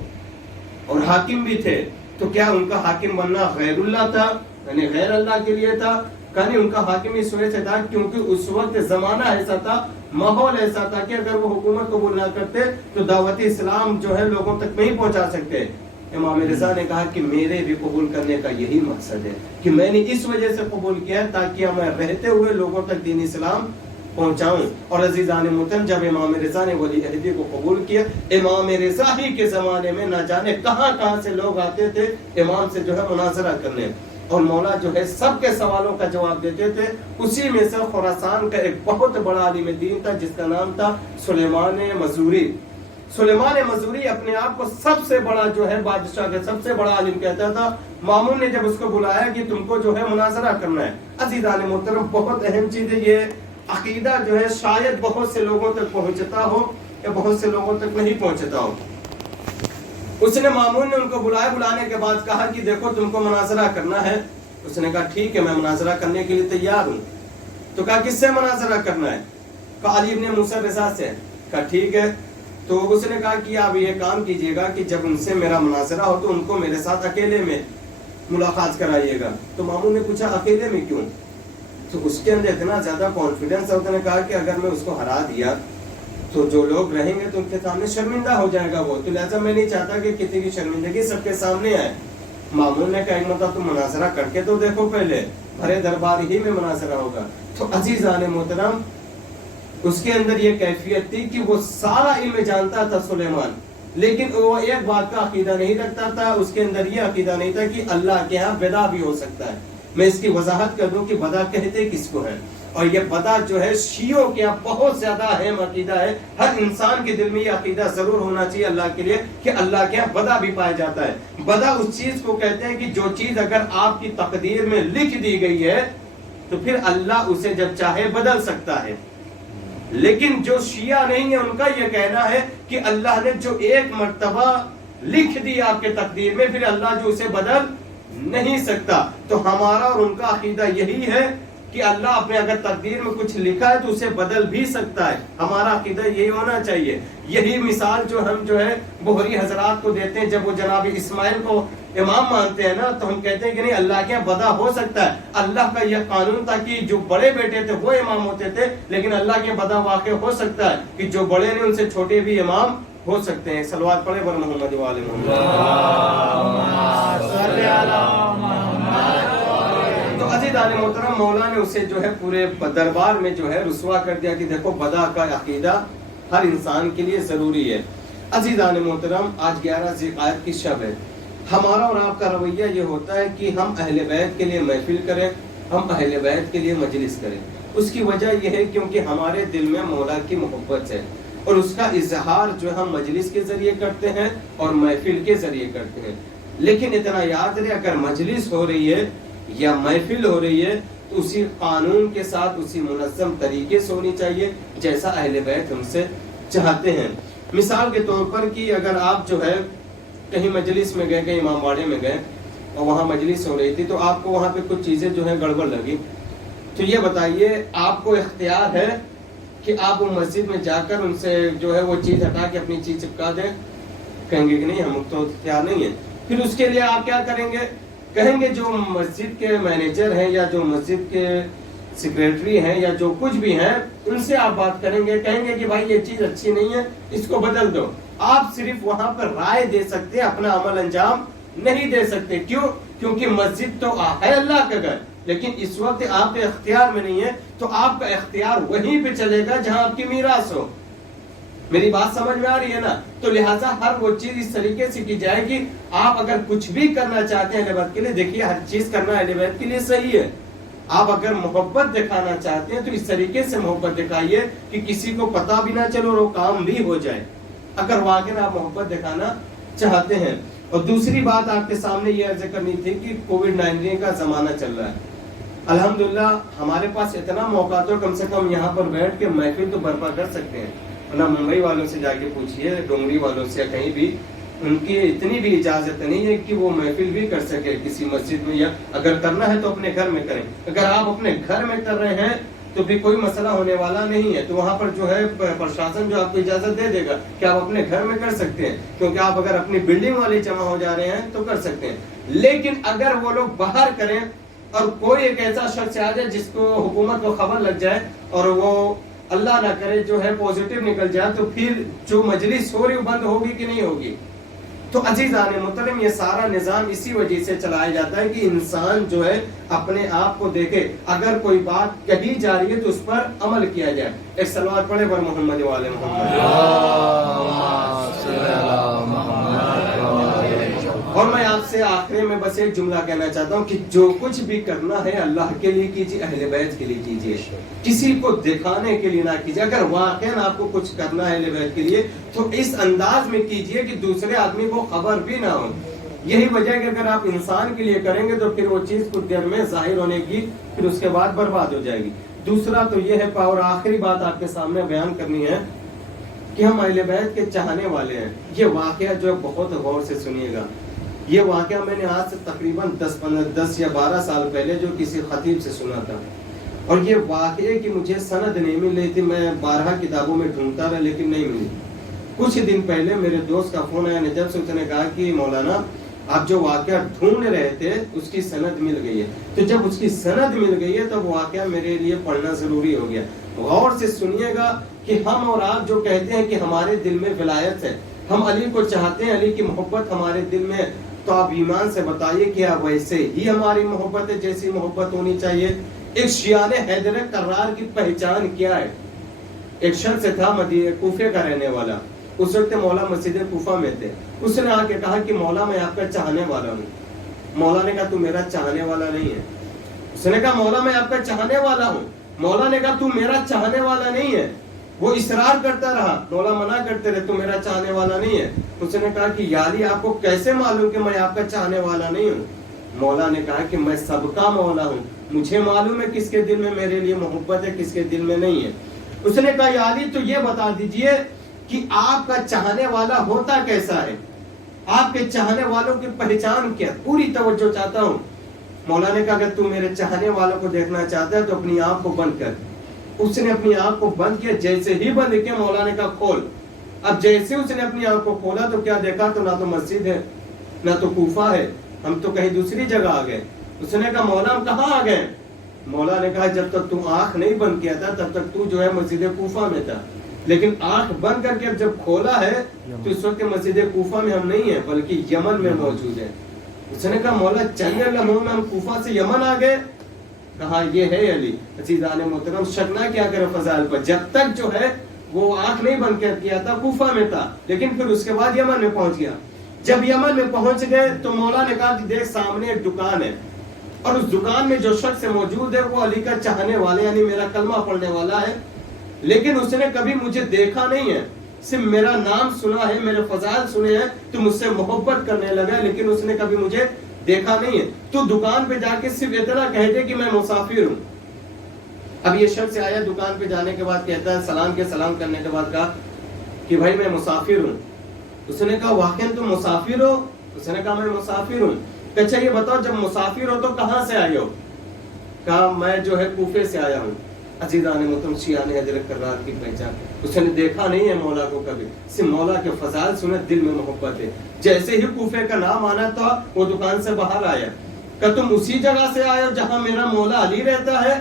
اور حاکم بھی تھے، تو کیا ان کا حاکم بننا غیر اللہ تھا، یعنی غیر اللہ کے لیے تھا؟ کہانی ان کا حاکم اس وجہ سے تھا کیونکہ اس وقت زمانہ ایسا تھا، ماحول ایسا تھا کہ اگر وہ حکومت قبول نہ کرتے تو دعوت اسلام جو ہے لوگوں تک نہیں پہنچا سکتے۔ امام رضا نے کہا کہ میرے بھی قبول کرنے کا یہی مقصد ہے کہ میں نے اس وجہ سے قبول کیا تاکہ میں رہتے ہوئے لوگوں تک دین اسلام پہنچاؤں۔ اور عزیزان محترم جب امام رضا نے ولی عہدی کو قبول کیا، امام رضا ہی کے زمانے میں نہ جانے کہاں کہاں سے لوگ آتے تھے امام سے جو ہے مناظرہ کرنے، اور مولا جو ہے سب کے سوالوں کا جواب دیتے تھے۔ اسی میں سے خراسان کا ایک بہت بڑا عالم دین تھا جس کا نام تھا سلیمان مزوری۔ سلیمان مزوری اپنے آپ کو سب سے بڑا جو ہے بادشاہ کا سب سے بڑا عالم کہتا تھا۔ مامون نے جب اس کو بلایا کہ تم کو جو ہے مناظرہ کرنا ہے، عزیزان محترم بہت اہم چیز ہے یہ عقیدہ جو ہے شاید بہت سے لوگوں تک پہنچتا ہو یا بہت سے لوگوں تک نہیں پہنچتا ہو۔ اس نے مامون نے ان کو بلایا، بلانے کے بعد کہا کہ دیکھو تم کو مناظرہ کرنا ہے۔ اس نے کہا ٹھیک ہے میں مناظرہ کرنے کے لیے تیار ہوں۔ تو کہا کس سے مناظرہ کرنا ہے؟ کہا علی ابن موسیٰ رضا سے۔ کہا ٹھیک ہے۔ تو اس نے کہا کہ آپ یہ کام کیجئے گا کہ جب ان سے میرا مناظرہ ہو تو ان کو میرے ساتھ اکیلے میں ملاقات کرائیے گا۔ تو مامون نے پوچھا اکیلے میں کیوں؟ تو اس کے اندر اتنا زیادہ کانفیڈنس ہے، اس نے کہا کہ اگر میں اس کو ہرا دیا تو جو لوگ رہیں گے تو ان کے سامنے شرمندہ ہو جائے گا وہ، تو لہٰذا میں نہیں چاہتا کہ کسی کی شرمندگی سب کے سامنے آئے۔ مامون نے کہا ایک مرتبہ تم مناظرہ کر کے تو دیکھو، پہلے بھرے دربار ہی میں مناظرہ ہوگا۔ تو عزیزان محترم اس کے اندر یہ کیفیت تھی کہ وہ سارا علم جانتا تھا سلیمان، لیکن وہ ایک بات کا عقیدہ نہیں رکھتا تھا، اس کے اندر یہ عقیدہ نہیں تھا کہ اللہ کے ہاں بدا بھی ہو سکتا ہے۔ میں اس کی وضاحت کر دوں کہ بدا کہتے کس کو ہے، اور یہ بدا جو ہے شیعوں کے بہت زیادہ اہم عقیدہ ہے۔ ہر انسان کے دل میں یہ عقیدہ ضرور ہونا چاہیے اللہ کے لیے کہ اللہ کے ہاں بدا بھی پایا جاتا ہے۔ بدا اس چیز کو کہتے ہیں کہ جو چیز اگر آپ کی تقدیر میں لکھ دی گئی ہے تو پھر اللہ اسے جب چاہے بدل سکتا ہے، لیکن جو شیعہ نہیں ہے ان کا یہ کہنا ہے کہ اللہ نے جو ایک مرتبہ لکھ دی آپ کے تقدیر میں پھر اللہ جو اسے بدل نہیں سکتا۔ تو ہمارا اور ان کا عقیدہ یہی ہے کہ اللہ اپنے اگر تقدیر میں کچھ لکھا ہے تو اسے بدل بھی سکتا ہے۔ ہمارا عقیدہ یہی ہونا چاہیے۔ یہی مثال جو ہم جو ہے بہری حضرات کو دیتے ہیں، جب وہ جناب اسماعیل کو امام مانتے ہیں نا تو ہم کہتے ہیں کہ نہیں اللہ کے بدا ہو سکتا ہے۔ اللہ کا یہ قانون تھا کہ جو بڑے بیٹے تھے وہ امام ہوتے تھے، لیکن اللہ کے بدا واقع ہو سکتا ہے کہ جو بڑے نے ان سے چھوٹے بھی امام ہو سکتے ہیں۔ صلوات پڑھیں بر محمد و آل محمد۔ تو عزیزان محترم مولا نے اسے جو ہے پورے دربار میں جو ہے رسوا کر دیا کہ دیکھو بدا کا عقیدہ ہر انسان کے لیے ضروری ہے۔ عزیزان محترم آج 11 ذی-القعدہ کی شب ہے۔ ہمارا اور آپ کا رویہ یہ ہوتا ہے کہ ہم اہل بیت کے لیے محفل کریں، ہم اہل بیت کے لیے مجلس کریں۔ اس کی وجہ یہ ہے کیونکہ ہمارے دل میں مولا کی محبت ہے، اور اس کا اظہار جو ہم مجلس کے ذریعے کرتے ہیں اور محفل کے ذریعے کرتے ہیں۔ لیکن اتنا یاد رہے اگر مجلس ہو رہی ہے یا محفل ہو رہی ہے تو اسی قانون کے ساتھ اسی منظم طریقے سے ہونی چاہیے جیسا اہل بیت ہم سے چاہتے ہیں۔ مثال کے طور پر کہ اگر آپ جو ہے کہیں مجلس میں گئے، کہیں امام باڑے میں گئے اور وہاں مجلس ہو رہی تھی تو آپ کو وہاں پہ کچھ چیزیں جو ہیں گڑبڑ لگی، تو یہ بتائیے آپ کو اختیار ہے کہ آپ وہ مسجد میں جا کر ان سے جو ہے وہ چیز ہٹا کے اپنی چیز چپکا دیں؟ کہیں گے کہ نہیں ہم تو اختیار نہیں ہے۔ پھر اس کے لیے آپ کیا کریں گے؟ کہیں گے جو مسجد کے مینیجر ہیں یا جو مسجد کے سیکریٹری ہیں یا جو کچھ بھی ہیں ان سے آپ بات کریں گے، کہیں گے کہ بھائی یہ چیز اچھی نہیں ہے، اس کو بدل دو۔ آپ صرف وہاں پر رائے دے سکتے، اپنا عمل انجام نہیں دے سکتے۔ کیوں؟ کیونکہ مسجد تو ہے اللہ کا گھر، لیکن اس وقت آپ کے اختیار میں نہیں ہے، تو آپ کا اختیار وہیں پہ چلے گا جہاں آپ کی میراث ہو۔ میری بات سمجھ میں آ رہی ہے نا؟ تو لہٰذا ہر وہ چیز اس طریقے سے کی جائے گی۔ آپ اگر کچھ بھی کرنا چاہتے ہیں اہل بیت کے لیے، دیکھیے ہر چیز کرنا اہل بیت کے لیے صحیح ہے۔ آپ اگر محبت دکھانا چاہتے ہیں تو اس طریقے سے محبت دکھائیے کہ کسی کو پتا بھی نہ چلو اور وہ کام بھی ہو جائے۔ اگر واقعی آپ محبت دکھانا چاہتے ہیں. اور دوسری بات آپ کے سامنے یہ عرض کرنی تھی کہ کووڈ-19 کا زمانہ چل رہا ہے. الحمدللہ ہمارے پاس اتنا موقع تو کم سے کم یہاں پر بیٹھ کے محفل تو برپا کر سکتے ہیں. ورنہ ممبئی والوں سے جا کے پوچھئے, ڈونگری والوں سے, کہیں بھی ان کی اتنی بھی اجازت نہیں ہے کہ وہ محفل بھی کر سکے کسی مسجد میں, یا اگر کرنا ہے تو اپنے گھر میں کریں. اگر آپ اپنے گھر میں کر رہے ہیں تو بھی کوئی مسئلہ ہونے والا نہیں ہے. تو وہاں پر جو ہے پرشاسن جو آپ کو اجازت دے دے گا کہ آپ اپنے گھر میں کر سکتے ہیں, کیونکہ آپ اگر اپنی بلڈنگ والے جمع ہو جا رہے ہیں تو کر سکتے ہیں. لیکن اگر وہ لوگ باہر کریں اور کوئی ایک ایسا شخص آ جائے جس کو حکومت کو خبر لگ جائے اور وہ اللہ نہ کرے جو ہے پوزیٹیو نکل جائے, تو پھر جو مجلس ہو رہی بند ہوگی کہ نہیں ہوگی. تو عزیزان محترم, یہ سارا نظام اسی وجہ سے چلایا جاتا ہے کہ انسان جو ہے اپنے آپ کو دیکھے. اگر کوئی بات کہی جا رہی ہے تو اس پر عمل کیا جائے. ایک صلوات پڑھے بر محمد والے محمد. اور میں آپ سے آخری میں بس ایک جملہ کہنا چاہتا ہوں کہ جو کچھ بھی کرنا ہے اللہ کے لیے کیجیے, اہل بیت کے لیے کیجیے, کسی کو دکھانے کے لیے نہ کیجیے. اگر واقعا آپ کو کچھ کرنا ہے اہل بیت کے لیے تو اس انداز میں کیجیے کہ دوسرے آدمی کو خبر بھی نہ ہو. یہی وجہ ہے کہ اگر آپ انسان کے لیے کریں گے تو پھر وہ چیز کچھ دیر میں ظاہر ہونے کی, پھر اس کے بعد برباد ہو جائے گی. دوسرا تو یہ ہے, اور آخری بات آپ کے سامنے بیان کرنی ہے کہ ہم اہل بیت کے چاہنے والے ہیں. یہ واقعہ جو ہے بہت غور سے سنیے گا. یہ واقعہ میں نے آج سے تقریباً 10 یا 12 سال پہلے جو کسی خطیب سے سنا تھا, اور یہ واقعے کی مجھے سند نہیں مل رہی تھی. میں 12 کتابوں میں ڈھونڈتا رہا لیکن نہیں ملی. کچھ دن پہلے میرے دوست کا فون آیا نجف سے, اس نے کہا کہ مولانا آپ جو واقعہ ڈھونڈ رہے تھے اس کی سند مل گئی ہے. تو جب اس کی سند مل گئی ہے تو واقعہ میرے لیے پڑھنا ضروری ہو گیا. غور سے سنیے گا کہ ہم اور آپ جو کہتے ہیں کہ ہمارے دل میں ولایت ہے, ہم علی کو چاہتے ہیں, علی کی محبت ہمارے دل میں ہے, تو آپ ایمان سے بتائیے کیا ویسے ہی ہماری محبت ہے جیسی محبت ہونی چاہیے. ایک شیعہ حیدر کرار کی پہچان کیا ہے. ایک شخص تھا کوفے کا رہنے والا, اس وقت مولا مسجد کوفہ میں تھے. اس نے آ کے کہا کہ مولا میں آپ کا چاہنے والا ہوں. مولا نے کہا تو میرا چاہنے والا نہیں ہے. اس نے کہا مولا میں آپ کا چاہنے والا ہوں. مولا نے کہا تو میرا چاہنے والا نہیں ہے. وہ اصرار کرتا رہا, مولا منع کرتے رہے تو میرا چاہنے والا نہیں ہے. اس نے کہا کہ یا علی آپ کو کیسے معلوم کہ میں آپ کا چاہنے والا نہیں ہوں. مولا نے کہا کہ میں سب کا مولا ہوں, مجھے معلوم ہے کس کے دل میں میرے لیے محبت ہے, کس کے دل میں نہیں ہے. اس نے کہا یا علی تو یہ بتا دیجئے کہ آپ کا چاہنے والا ہوتا کیسا ہے, آپ کے چاہنے والوں کی پہچان کیا. پوری توجہ چاہتا ہوں. مولا نے کہا اگر تو میرے چاہنے والوں کو دیکھنا چاہتا ہے تو اپنی آنکھ کو بند کر. اس نے اپنی آنکھ کو بند کیا, جیسے ہی بند کیا مولا نے کہا کھول. اب جیسے اس نے اپنی آنکھ کو کھولا تو کیا دیکھا, تو نہ تو مسجد ہے نہ تو کوفہ ہے, ہم تو کہیں دوسری جگہ آ گئے. اس نے کہا مولا ہم کہاں آ گئے. مولا نے کہا جب تک تو آنکھ نہیں بند کیا تھا تب تک تو جو ہے مسجد کوفہ میں تھا, لیکن آنکھ بند کر کے جب کھولا ہے تو اس وقت مسجد کوفہ میں ہم نہیں ہیں بلکہ یمن میں موجود ہے. اس نے کہا مولا چند لمحوں میں ہم کوفہ سے یمن آ گئے. کہا یہ ہے علی. عزیزان محترم شک نہ کیا کرے فضائل پر, جب تک جو ہے وہ آنکھ نہیں بند کر کیا تھا کوفہ میں تھا, لیکن پھر اس کے بعد یمن میں پہنچ گیا. جب یمن میں پہنچ گئے تو مولا نے کہا کہ دیکھ سامنے ایک دکان ہے, اور اس دکان میں جو شخص موجود ہے وہ علی کا چاہنے والا یعنی میرا کلمہ پڑھنے والا ہے, لیکن اس نے کبھی مجھے دیکھا نہیں ہے, صرف میرا نام سنا ہے, میرے فضائل سنے ہیں تو مجھ سے محبت کرنے لگا, لیکن اس نے کبھی مجھے دیکھا نہیں ہے. تو دکان پہ جا کے صرف اتنا کہہ دے کہ میں مسافر ہوں. اب یہ شخص آیا دکان پہ جانے کے بعد کہتا ہے سلام کرنے کے بعد کہا کہ بھائی میں مسافر ہوں. اس نے کہا واقعا تم مسافر ہو. اس نے کہا میں مسافر ہوں. اچھا یہ بتاؤ جب مسافر ہو تو کہاں سے آئے ہو. کہا میں جو ہے کوفے سے آیا ہوں. عزیزان محترم شیعہ حضرت کرار کی پہچان, اس نے دیکھا نہیں ہے مولا کو کبھی, صرف مولا کے فضائل سنے, دل میں محبت ہے. جیسے ہی کوفے کا نام آنا تھا وہ دکان سے باہر آیا. کہ تم اسی جگہ سے آئے ہو جہاں میرا مولا علی رہتا ہے.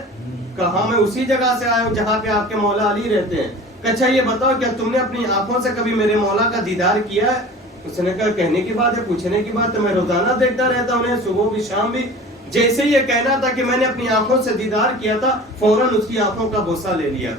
کہا میں اسی جگہ سے آیا ہوں جہاں پہ آپ کے مولا علی رہتے ہیں. اچھا یہ بتاؤ کیا تم نے اپنی آنکھوں سے کبھی میرے مولا کا دیدار کیا ہے. اس نے کہا کہنے کی بات ہے, پوچھنے کی بات ہے, میں روزانہ دیکھتا رہتا ہوں, صبح بھی شام بھی. جیسے یہ کہنا تھا کہ میں نے اپنی آنکھوں سے دیدار کیا تھا, فوراً اس کی آنکھوں کا بوسہ لے لیا.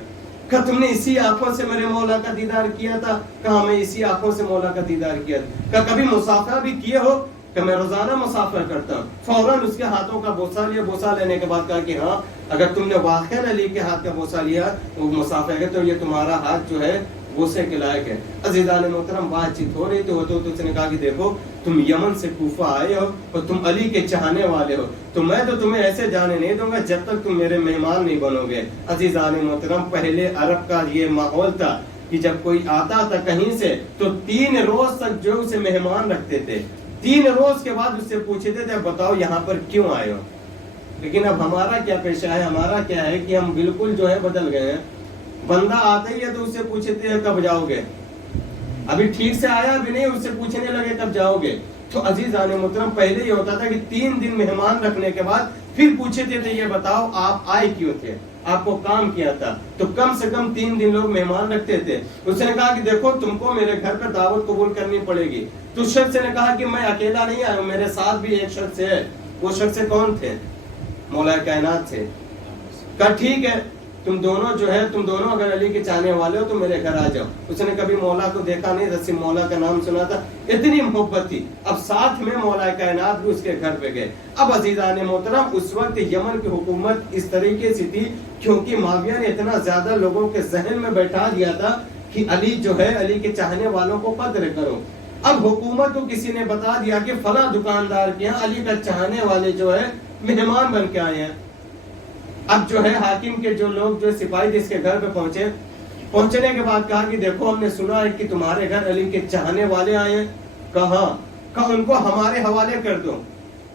کہ تم نے اسی آنکھوں سے میرے مولا کا دیدار کیا تھا. کہا میں اسی آنکھوں سے مولا کا دیدار کیا تھا. کہ کبھی مسافر بھی کیے ہو. کہ میں روزانہ مسافر کرتا ہوں. فوراً اس کے ہاتھوں کا بوسہ لیا. بوسہ لینے کے بعد کہا کہ ہاں اگر تم نے واقعا علی کے ہاتھ کا بوسہ لیا وہ مسافر ہے تو یہ تمہارا ہاتھ جو ہے غصے کے لائق ہے۔ عزیزان محترم بات چیت ہو رہی تو اس نے کہا کہ دیکھو تم یمن سے کوفہ آئے ہو اور تم علی کے چاہنے والے ہو، تو میں تو تمہیں ایسے جانے نہیں دوں گا جب تک تم میرے مہمان نہیں بنو گے۔ عزیزان محترم پہلے عرب کا یہ ماحول تھا کہ جب کوئی آتا تھا کہیں سے تو 3 روز تک جو اسے مہمان رکھتے تھے، 3 روز کے بعد اس سے پوچھتے تھے بتاؤ یہاں پر کیوں آئے ہو۔ لیکن اب ہمارا کیا پیشہ ہے، ہمارا کیا ہے کہ ہم بالکل جو ہے بدل گئے ہیں۔ بندہ آتا ہی ہے تو اس سے پوچھتے ہیں کب جاؤ گے، ابھی ٹھیک سے آیا بھی نہیں اس سے پوچھنے لگے کب جاؤ گے۔ تو عزیزان محترم پہلے یہ ہوتا تھا کہ 3 دن مہمان رکھنے کے بعد پھر پوچھتے تھے یہ بتاؤ آپ آئے کیوں تھے، آپ کو کام کیا تھا، تو کم سے کم 3 دن لوگ مہمان رکھتے تھے۔ اس نے کہا کہ دیکھو تم کو میرے گھر پر دعوت قبول کرنی پڑے گی۔ تو شخص نے کہا کہ میں اکیلا نہیں آیا ہوں، میرے ساتھ بھی ایک شخص ہے۔ وہ شخص کون تھے؟ مولا کائنات تھے۔ کہا ٹھیک ہے تم دونوں اگر علی کے چاہنے والے ہو تو میرے گھر آ جاؤ۔ اس نے کبھی مولا کو دیکھا نہیں تھا، صرف مولا کا نام سنا تھا، اتنی محبت تھی۔ اب ساتھ میں مولا کائنات بھی اس کے گھر پہ گئے۔ اب عزیزان محترم اس وقت یمن کی حکومت اس طریقے سے تھی کیونکہ معاویہ نے اتنا زیادہ لوگوں کے ذہن میں بیٹھا دیا تھا کہ علی جو ہے علی کے چاہنے والوں کو قتل کرو۔ اب حکومت کو کسی نے بتا دیا کہ فلاں دکاندار کے یہاں علی کا چاہنے والے جو ہے مہمان بن کے آئے ہیں۔ اب جو ہے حاکم کے جو لوگ جو سپاہی جس کے گھر پہ پہنچنے کے بعد کہا کہ دیکھو ہم نے سنا ہے کہ تمہارے گھر علی کے چاہنے والے آئے ہیں۔ کہا ان کو ہمارے حوالے کر دو۔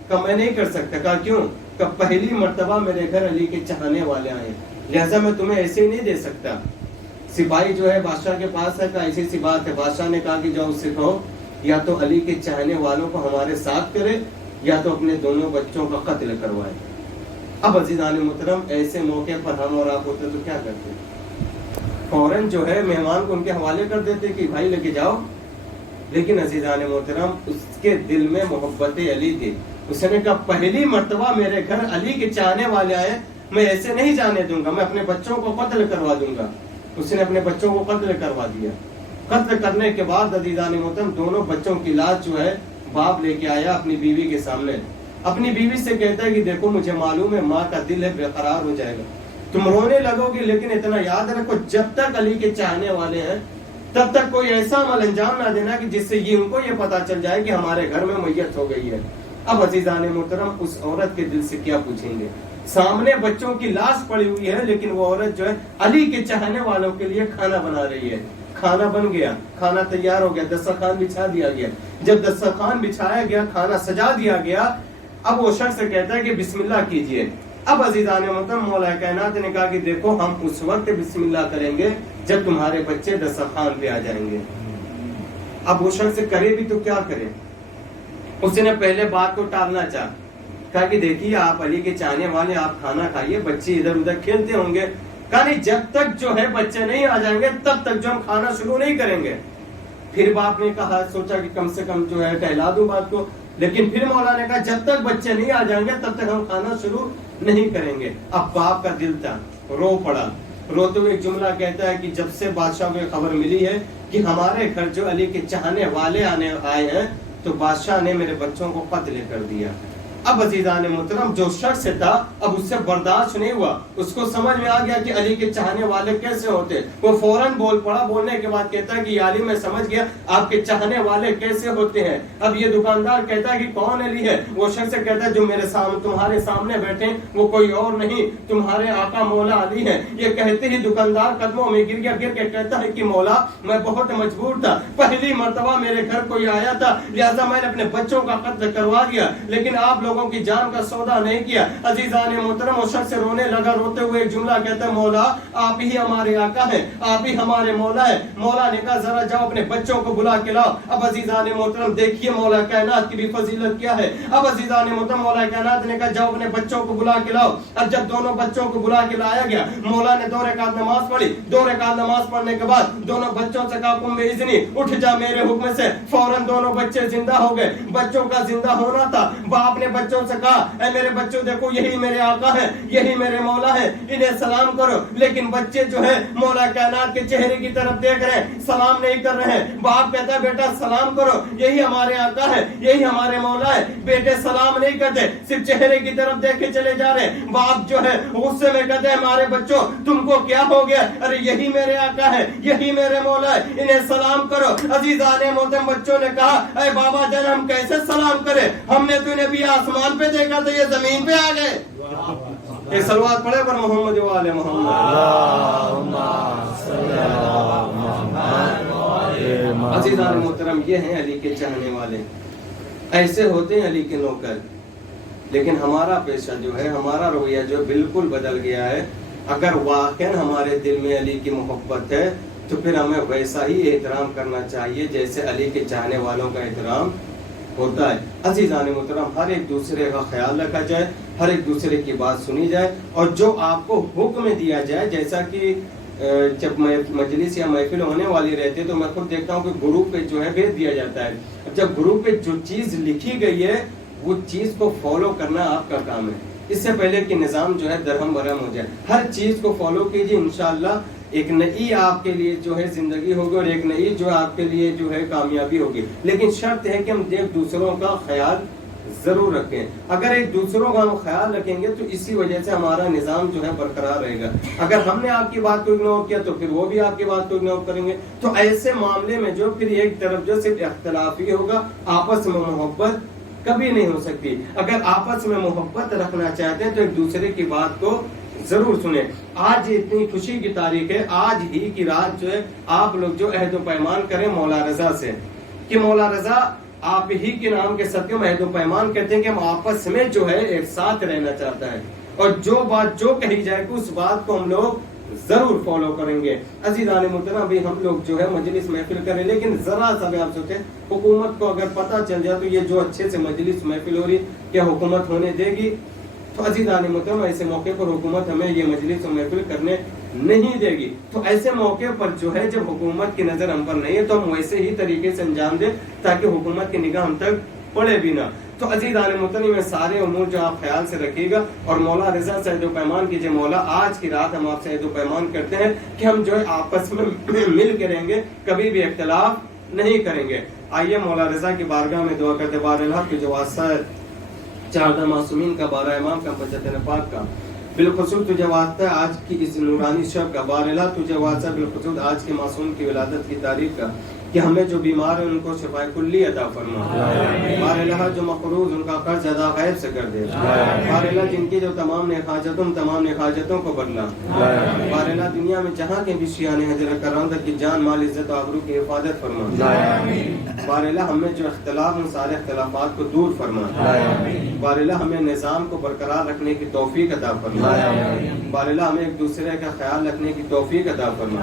کہا میں نہیں کر سکتا۔ کہا کیوں؟ کہ پہلی مرتبہ میرے گھر علی کے چاہنے والے آئے ہیں، لہذا میں تمہیں ایسے ہی نہیں دے سکتا۔ سپاہی جو ہے بادشاہ کے پاس ہے، کہا ایسی سی بات ہے۔ بادشاہ نے کہا کہ جاؤ اس سے کہو یا تو علی کے چاہنے والوں کو ہمارے ساتھ کرے یا تو اپنے دونوں بچوں کا قتل کروائے۔ اب عزیزان محترم ایسے موقع پر ہم اور آپ ہوتے تو کیا کرتے؟ فوراً جو ہے مہمان کو ان کے حوالے کر دیتے کہ بھائی لے کے جاؤ۔ لیکن عزیزان محترم اس کے دل میں محبت علی تھی۔ اس نے کہا پہلی مرتبہ میرے گھر علی کے چاہنے والے آئے، میں ایسے نہیں جانے دوں گا، میں اپنے بچوں کو قتل کروا دوں گا۔ اس نے اپنے بچوں کو قتل کروا دیا۔ قتل کرنے کے بعد عزیزان محترم دونوں بچوں کی لاش جو ہے باپ لے کے آیا اپنی بیوی کے سامنے۔ اپنی بیوی سے کہتا ہے کہ دیکھو مجھے معلوم ہے ماں کا دل ہے بے قرار ہو جائے گا، تم رونے لگو گے، لیکن اتنا یاد رکھو جب تک علی کے چاہنے والے ہیں تب تک کوئی ایسا عمل انجام نہ دینا کہ جس سے ان کو یہ پتا چل جائے کہ ہمارے گھر میں میت ہو گئی ہے۔ اب عزیزان محترم اس عورت کے دل سے کیا پوچھیں گے؟ سامنے بچوں کی لاش پڑی ہوئی ہے لیکن وہ عورت جو ہے علی کے چاہنے والوں کے لیے کھانا بنا رہی ہے۔ کھانا بن گیا، کھانا تیار ہو گیا، دسترخوان بچھا دیا گیا۔ جب دسترخوان بچھایا گیا، کھانا سجا دیا گیا، اب وہ شخص کہتا ہے کہ بسم اللہ کیجئے۔ اب عزیزان محترم مولا کائنات نے کہا کہ دیکھو ہم اس وقت بسم اللہ کریں گے جب تمہارے بچے دسترخوان پہ آ جائیں گے۔ اب وہ شخص کرے بھی تو کیا کرے؟ اس نے پہلے بات کو ٹالنا چاہا، کہا کہ دیکھیے آپ علی کے چاہنے والے، آپ کھانا کھائیے، بچے ادھر ادھر کھیلتے ہوں گے۔ کہا نہیں جب تک جو ہے بچے نہیں آ جائیں گے تب تک جو ہم کھانا شروع نہیں کریں گے۔ پھر باپ نے کہا، سوچا کہ کم سے کم جو ہے ٹہلا دوں بات کو، لیکن پھر مولا نے کہا جب تک بچے نہیں آ جائیں گے تب تک ہم کھانا شروع نہیں کریں گے۔ اب باپ کا دل تھا، رو پڑا، روتے ہوئے ایک جملہ کہتا ہے کہ جب سے بادشاہ کو خبر ملی ہے کہ ہمارے گھر جو علی کے چاہنے والے آئے ہیں تو بادشاہ نے میرے بچوں کو قتل کر دیا۔ اب عزیزان محترم جو شخص تھا اب اس سے برداشت نہیں ہوا، اس کو سمجھ میں آ گیا کہ علی کے چاہنے والے کیسے ہوتے۔ وہ فوراً بول پڑا، بولنے کے بعد کہتا ہے کہ علی میں سمجھ گیا آپ کے چاہنے والے کیسے ہوتے ہیں۔ اب یہ دکاندار کہتا ہے کہ کون علی ہے؟ وہ شخص کہتا ہے جو میرے سامنے تمہارے سامنے بیٹھے وہ کوئی اور نہیں، تمہارے آقا مولا علی ہیں۔ یہ کہتے ہی دکاندار قدموں میں گر گیا، گر کے کہتا ہے کہ مولا میں بہت مجبور تھا، پہلی مرتبہ میرے گھر کوئی آیا تھا لہذا میں نے اپنے بچوں کا قتل کروا دیا، لیکن آپ لوگوں کی جان کا سودا نہیں کیا۔ عزیزان محترم وہ شخص رونے لگا، روتے ہوئے ایک جملہ کہتا ہے مولا آپ ہی ہمارے آقا ہیں، آپ ہی ہمارے مولا ہیں۔ مولا نے کہا ذرا جاؤ اپنے بچوں کو بلا کے لاؤ۔ اب عزیزان محترم دیکھیے مولا کائنات کی بھی فضیلت کیا ہے۔ اب عزیزان محترم مولا کائنات نے کہا جاؤ اپنے بچوں کو بلا کے لاؤ۔ اب جب دونوں بچوں کو بلا کے لایا گیا، مولا نے 2 رکعت نماز پڑھی۔ 2 رکعت نماز پڑھنے کے بعد دونوں بچوں سے کہا قم باذنی، اٹھ جا میرے حکم سے۔ فوراً دونوں بچے زندہ ہو گئے۔ بچوں کا زندہ ہونا تھا، باپ نے بچوں سے کہا اے میرے بچوں دیکھو یہی میرے آقا ہے, یہی میرے مولا ہے, انہیں سلام کرو. لیکن بچے جو ہے مولا کائنات کے چہرے کی طرف دیکھ رہے ہیں, سلام نہیں کر رہے ہیں. باپ کہتا ہے بیٹا سلام کرو, یہی ہمارے آقا ہے, یہی ہمارے مولا ہے. بیٹے سلام نہیں کرتے, صرف چہرے کی طرف دیکھ کے چلے جا رہے ہیں. باپ جو ہے غصے میں کہتے ہیں ہمارے بچوں تم کو کیا ہو گیا, ارے یہی میرے آقا ہے, یہی میرے مولا ہے, انہیں سلام کرو. عزیزان محترم بچوں نے کہا اے بابا جان ہم کیسے سلام کریں, ہم نے تو انہیں بھی آسمان پہ دیکھا تو یہ زمین پہ آ گئے. ایک صلوات پڑھے پر محمد و آل محمد. عزیزان محترم یہ ہیں علی کے چاہنے والے, ایسے ہوتے ہیں علی کے نوکر. لیکن ہمارا پیشہ جو ہے, ہمارا رویہ جو بالکل بدل گیا ہے. اگر واقعا ہمارے دل میں علی کی محبت ہے تو پھر ہمیں ویسا ہی احترام کرنا چاہیے جیسے علی کے چاہنے والوں کا احترام ہوتا ہے. عزیزان محترم ہر ایک دوسرے کا خیال رکھا جائے, ہر ایک دوسرے کی بات سنی جائے, اور جو آپ کو حکم دیا جائے, جیسا کہ جب مجلس یا محفل ہونے والی رہتی ہے تو میں خود دیکھتا ہوں کہ گروپ پہ جو ہے بھیج دیا جاتا ہے. جب گروپ پہ جو چیز لکھی گئی ہے وہ چیز کو فالو کرنا آپ کا کام ہے, اس سے پہلے کہ نظام جو ہے درہم برہم ہو جائے. ہر چیز کو فالو کیجیے, انشاءاللہ ایک نئی آپ کے لیے جو ہے زندگی ہوگی اور ایک نئی جو آپ کے لیے جو ہے کامیابی ہوگی. لیکن شرط ہے کہ ہم ایک دوسروں کا خیال ضرور رکھیں. اگر ایک دوسروں کا ہم خیال رکھیں گے تو اسی وجہ سے ہمارا نظام جو ہے برقرار رہے گا. اگر ہم نے آپ کی بات کو اگنور کیا تو پھر وہ بھی آپ کی بات کو اگنور کریں گے. تو ایسے معاملے میں جو پھر ایک طرف جو صرف اختلاف ہی ہوگا, آپس میں محبت کبھی نہیں ہو سکتی. اگر آپس میں محبت رکھنا چاہتے ہیں تو ایک دوسرے کی بات کو ضرور سنیں. آج اتنی خوشی کی تاریخ ہے, آج ہی کی رات جو ہے آپ لوگ جو عہد و پیمان کریں مولا رضا سے کہ مولا رضا آپ ہی کے نام کے صدقے میں عہد و پیمان کرتے ہیں کہ ہم آپس میں جو ہے ایک ساتھ رہنا چاہتا ہے, اور جو بات جو کہی جائے کہ اس بات کو ہم لوگ ضرور فالو کریں گے. عزیزان محترم ابھی ہم لوگ جو ہے مجلس محفل کریں, لیکن ذرا سا بھی آپ سوچیں حکومت کو اگر پتہ چل جائے تو یہ جو اچھے سے مجلس محفل ہو رہی کیا حکومت ہونے دے گی؟ تو عزیزان محترم ایسے موقع پر حکومت ہمیں یہ مجلس محفل کرنے نہیں دے گی. تو ایسے موقع پر جو ہے جب حکومت کی نظر ہم پر نہیں ہے تو ہم ویسے ہی طریقے سے انجام دیں تاکہ حکومت کی نگاہ ہم تک پڑے بھی نہ. تو عزیزان محترم میں سارے امور جو آپ خیال سے رکھیے گا اور مولا رضا سے عہد و پیمان کیجیے. مولا آج کی رات ہم آپ سے عہد و پیمان کرتے ہیں کہ ہم جو ہے آپس میں مل کے رہیں گے, کبھی بھی اختلاف نہیں کریں گے. آئیے مولا رضا کی بارگاہ میں دعا کرتے. بار الحق کے جو واسطہ ہے چار معصومین کا, 12 امام کا, 75 پاک کا, بالخصوص تجھے واسطہ ہے آج کی اس نورانی شب کا. بار الحق تجھے واسطہ ہے بالخصوص آج کے معصوم کی ولادت کی تاریخ کا کہ ہمیں جو بیمار ہیں ان کو شفا کلی عطا فرما. بار الہ جو مقروض ان کا قرض ادا غیب سے کر دے. بار الہ جن کی جو تمام نیک حاجتوں کو بدلا. بار الہ دنیا میں جہاں کے بھی شیعان حضرت کرام کی جان مال عزت و آبرو کی حفاظت فرما. بار الہ ہمیں جو اختلاف ان سارے اختلافات کو دور فرما. بار الہ ہمیں نظام کو برقرار رکھنے کی توفیق عطا فرما. بار الہ ہمیں ایک دوسرے کا خیال رکھنے کی توفیق عطا فرما.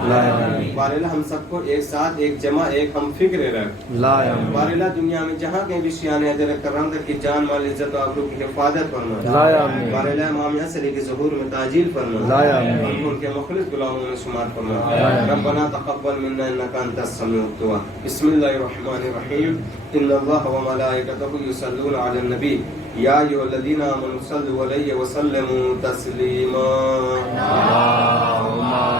بار الہ ہم سب کو ایک ساتھ ایک جمع ایک ہم فکر رکھ. بار الہ دنیا میں جہاں کے بھی شیعان حضرت کرام کی جان مال عزت و آبرو کی حفاظت فرما. بار الہ امام حسن علی کے ظہور میں تعجیل فرما. ان کے مخلص غلاموں میں شمار فرما. ربنا تقبل منا انک انت السمیع الدعاء. بسم اللہ الرحمن الرحیم. ان اللہ وملائکتہ یصلون علی النبی یا ایھا الذین آمنوا صلوا علیہ وسلموا تسلیما.